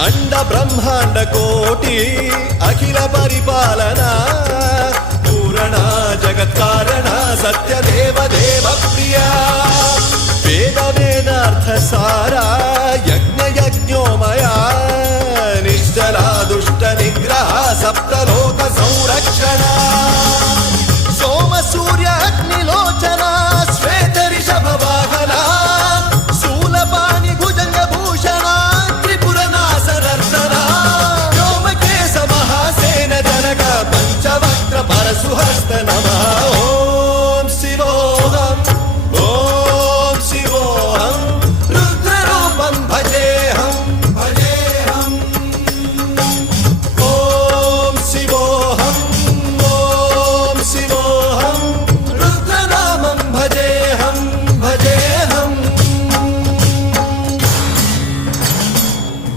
अंड ब्रह्मांड कोटि अखिल परिपालना पूरणा जगत्कारणा सत्यदेव देव प्रिया वेद वेदार्थ सारा यज्ञ यज्ञोमया निश्चला दुष्ट निग्रह सप्तलो